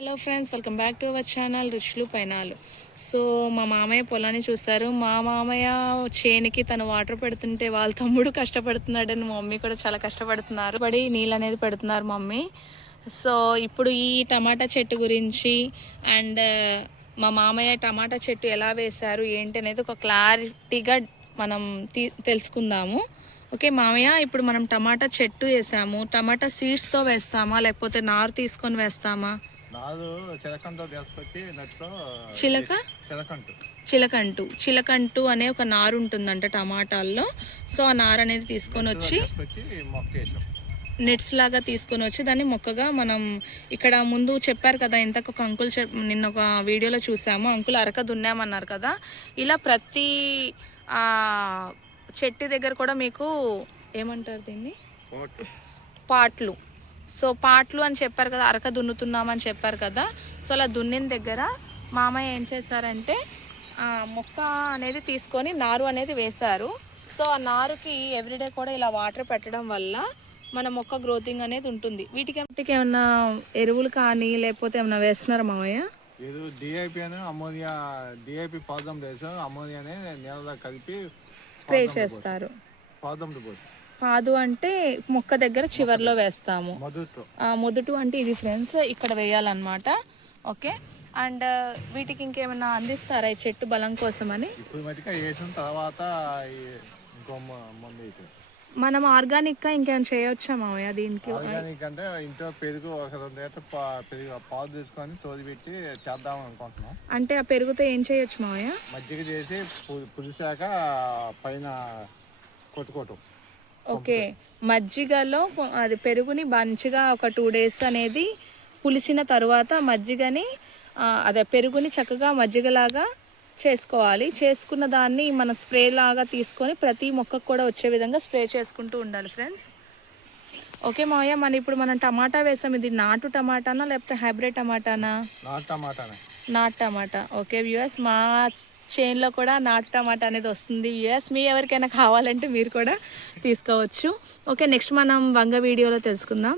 Hello friends, welcome back to our channel రుచులు పైనాలు. So మా మామయ్య పొలాన్ని చూస్తారు. మా మామయ్య చేనికి తను వాటర్ పెడుతుంటే వాళ్ళ తమ్ముడు కష్టపడుతున్నాడని మా మమ్మీ కూడా చాలా కష్టపడుతున్నారు. పడి నీళ్ళు అనేది పెడుతున్నారు మమ్మీ. సో ఇప్పుడు ఈ టమాటా చెట్టు గురించి అండ్ మా మామయ్య టమాటా చెట్టు ఎలా వేశారు ఏంటి అనేది ఒక క్లారిటీగా మనం తెలుసుకుందాము. ఓకే మామయ్య, ఇప్పుడు మనం టమాటా చెట్టు వేసాము. టమాటా సీడ్స్తో వేస్తామా లేకపోతే నారు తీసుకొని వేస్తామా? చిలక చిలకంటు అనే ఒక నారు ఉంటుందంట టమాటాల్లో. సో ఆ నారు అనేది తీసుకొని వచ్చి నెట్స్ లాగా తీసుకొని వచ్చి దాన్ని మొక్కగా మనం ఇక్కడ ముందు చెప్పారు కదా, ఇంతకు ఒక అంకుల్ నిన్న ఒక వీడియోలో చూసాము, అంకుల్ అరక దున్నామన్నారు కదా. ఇలా ప్రతి చెట్టు దగ్గర కూడా మీకు ఏమంటారు దీన్ని, పాట్లు. సో పాట్లు అని చెప్పారు కదా, అరక దున్నుతున్నామని చెప్పారు కదా. సో అలా దున్నిన దగ్గర మామయ్య ఏం చేశారంటే మొక్క అనేది తీసుకొని నారు అనేది వేశారు. సో ఆ నారుకి ఎవ్రీడే కూడా ఇలా వాటర్ పెట్టడం వల్ల మన మొక్క గ్రోతింగ్ అనేది ఉంటుంది. వీటికి ఏమన్నా ఎరువులు కానీ లేకపోతే ఏమన్నా వేస్తున్నారా మామయ్య? స్ప్రే చేస్తారు. పాదు అంటే మొక్క దగ్గర చివర్లో వేస్తాము. మొదటు అంటే ఇది ఫ్రెండ్స్, ఇక్కడ వేయాలన్నమాట. ఓకే, అండ్ వీటికి ఇంకేమైనా అందిస్తారా ఈ చెట్టు బలం కోసం అని? మనం ఆర్గానిక్ గా ఇంకేమైనా చేయొచ్చా మామయ్య దీనికి? ఆర్గానిక్ అంటే ఇంట్లో పెరుగు ఒక 2 లీటర్ పాలు తీసుకొని తోలిపెట్టి చేద్దాం అనుకుంటున్నాం. అంటే ఆ పెరుగుతో ఏం చేయొచ్చు మామయ్య? మజ్జిగ చేసి పులిసాక పైన కొట్టుకోవటం. ఓకే, మజ్జిగలో అది పెరుగుని మంచిగా ఒక 2 days అనేది పులిసిన తర్వాత మజ్జిగని అదే పెరుగుని చక్కగా మజ్జిగలాగా చేసుకోవాలి. చేసుకున్న దాన్ని మన స్ప్రే లాగా తీసుకొని ప్రతి మొక్కకు కూడా వచ్చే విధంగా స్ప్రే చేసుకుంటూ ఉండాలి ఫ్రెండ్స్. ఓకే మావయ్య, ఇప్పుడు మనం టమాటా వేసాం. ఇది నాటు టమాటానా లేకపోతే హైబ్రిడ్ టమాటానా? నాటు టమాటా. ఓకే వ్యూయర్స్, మా చేన్లో కూడా నాటు టమాటా అనేది వస్తుంది వ్యూయర్స్. మీ ఎవరికైనా కావాలంటే మీరు కూడా తీసుకోవచ్చు. ఓకే, నెక్స్ట్ మనం వంగ వీడియోలో తెలుసుకుందాం.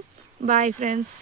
Bye friends.